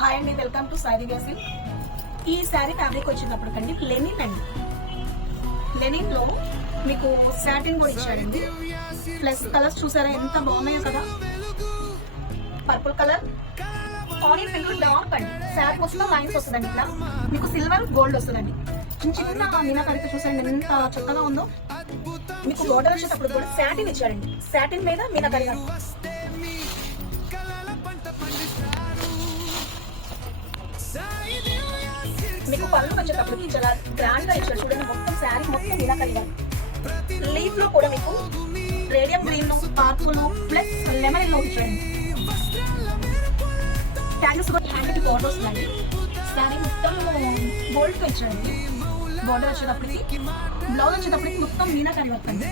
Hi అండి, welcome to Sai Divya silk. ఈ sari fabric వచ్చేటప్పటికండి Lenin అండి. లెనిన్ లో మీకు సాటిన్ కూడా ఇచ్చాడండి. ప్లస్ కలర్స్ చూసారా ఎంత బాగున్నాయో కదా. Purple colour, onion pink dark అండి. శారీ మొత్తం లైన్స్ వస్తుందండి. ఇట్లా మీకు సిల్వర్ గోల్డ్ వస్తుందండి. చిన్న చిన్న మీనాకరిక చూసారండి ఎంత చక్కగా ఉందో. మీకు బోర్డర్ వచ్చేటప్పుడు కూడా సాటిన్ ఇచ్చాడండి. సాటిన్ మీద మీనాకరిక. మీకు పళ్ళు వచ్చేటప్పటికి చాలా గ్రాండ్ గా ఇచ్చాడు చూడండి. మొత్తం శారీ మొత్తం మీనాకరిగా. లీఫ్ లో కూడా మీకు రేడియం గ్రీన్ లో, పార్పుల్ లో, ప్లస్ లెమన్ ఎల్లో ఇచ్చాడండి. ట్యాంగిల్స్ కూడా హ్యాండ్ బోర్డర్ వస్తుందండి. శారీ మొత్తం గోల్డ్ తో ఇచ్చాడండి. బోర్డర్ వచ్చేటప్పటికి, బ్లౌజ్ వచ్చేటప్పటికి మొత్తం మీనాకరి వర్క్ అండి.